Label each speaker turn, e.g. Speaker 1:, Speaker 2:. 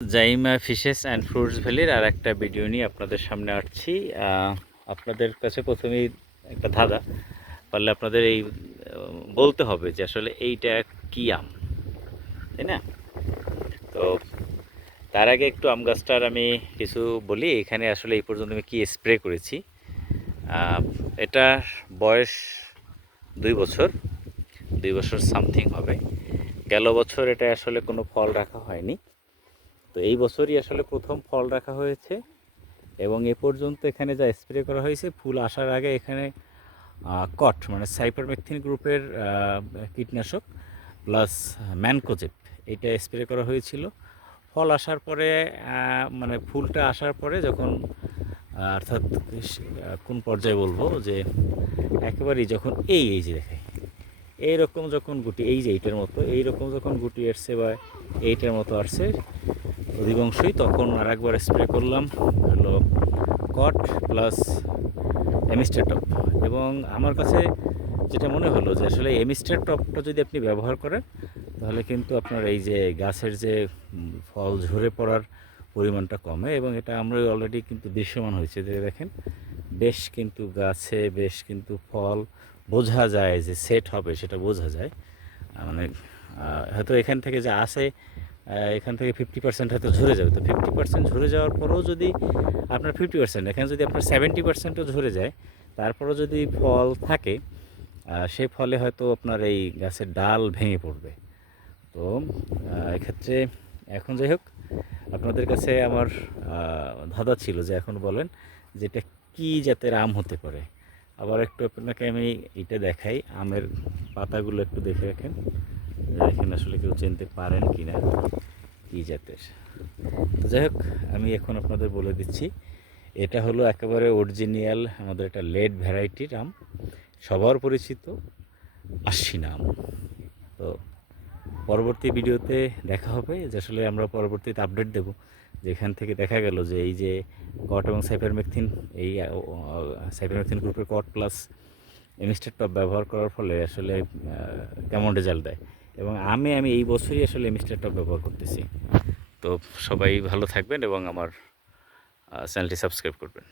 Speaker 1: Zaima fishes and fruits ভ্যালির আর একটা ভিডিও নিয়ে আপনাদের সামনে আসছি। আপনাদের কাছে প্রথমেই একটা ধাঁধা। পারলে আপনাদের এই বলতে হবে যে আসলে এইটা কি আম, তাই না? তো তার আগে একটু আম গাছটার আমি কিছু বলি। এখানে আসলে এই পর্যন্ত আমি কি স্প্রে করেছি। এটা বয়স দুই বছর দুই বছর সামথিং হবে। গেল বছর এটা আসলে কোনো ফল রাখা হয়নি। তো এই বছরই আসলে প্রথম ফল রাখা হয়েছে এবং এ পর্যন্ত এখানে যা স্প্রে করা হয়েছে, ফুল আসার আগে এখানে কট মানে সাইপারমেথিন গ্রুপের কীটনাশক প্লাস ম্যানকোজেপ এটা স্প্রে করা হয়েছিল। ফল আসার পরে মানে ফুলটা আসার পরে যখন অর্থাৎ কোন পর্যায়ে বলব যে একেবারেই যখন এই এই যে দেখাই এইরকম যখন গুটি, এই যে এইটার মতো, এইরকম যখন গুটি আসছে বা এইটার মতো আসছে অধিকাংশই তখন আর একবার স্প্রে করলাম, হলো কট প্লাস এমিস্টার টপ এবং আমার কাছে যেটা মনে হলো যে আসলে এমিস্টার টপটা যদি আপনি ব্যবহার করেন, তাহলে কিন্তু আপনার এই যে গাছের যে ফল ঝরে পড়ার পরিমাণটা কমে এবং এটা আমরা অলরেডি কিন্তু দৃশ্যমান হয়েছে। যে দেখেন, বেশ কিন্তু গাছে বেশ কিন্তু ফল বোঝা যায় যে সেট হবে, সেটা বোঝা যায়। মানে হয়তো এখান থেকে যে আসে এখান থেকে ফিফটি পার্সেন্ট হয়তো ঝরে যাবে। তো ফিফটি পার্সেন্ট ঝরে যাওয়ার পরেও যদি আপনার ফিফটি পার্সেন্ট এখানে যদি আপনার সেভেন্টি পার্সেন্টও ঝরে যায়, তারপরেও যদি ফল থাকে সেই ফলে হয়তো আপনার এই গাছের ডাল ভেঙে পড়বে। তো এক্ষেত্রে এখন যাই হোক, আপনাদের কাছে আমার ধাঁধা ছিল যে এখন বলেন যে এটা কী জাতের আম হতে পারে। আবার একটু আপনাকে আমি এটা দেখাই, আমের পাতাগুলো একটু দেখে রাখেন। দেখেন আসলে কেউ চিনতে পারেন কি না কী জাতের। তো যাই হোক, আমি এখন আপনাদের বলে দিচ্ছি, এটা হলো একেবারে অরিজিনিয়াল আমাদের একটা লেড ভ্যারাইটির আম সবার পরিচিত আশ্বিনা আম তো পরবর্তী ভিডিওতে দেখা হবে যে আসলে আমরা পরবর্তীতে আপডেট দেব। যেখান থেকে দেখা গেল যে এই যে কট এবং সাইপারমেথিন এই সাইপারমেথিন গ্রুপের কট প্লাস এমিস্টার টপ ব্যবহার করার ফলে আসলে কেমন রেজাল্ট দেয়। এবং আমি আমি এই বছরই আসলে এমিস্টার টপ ব্যবহার করতেছি। তো সবাই ভালো থাকবেন এবং আমার চ্যানেলটি সাবস্ক্রাইব করবেন।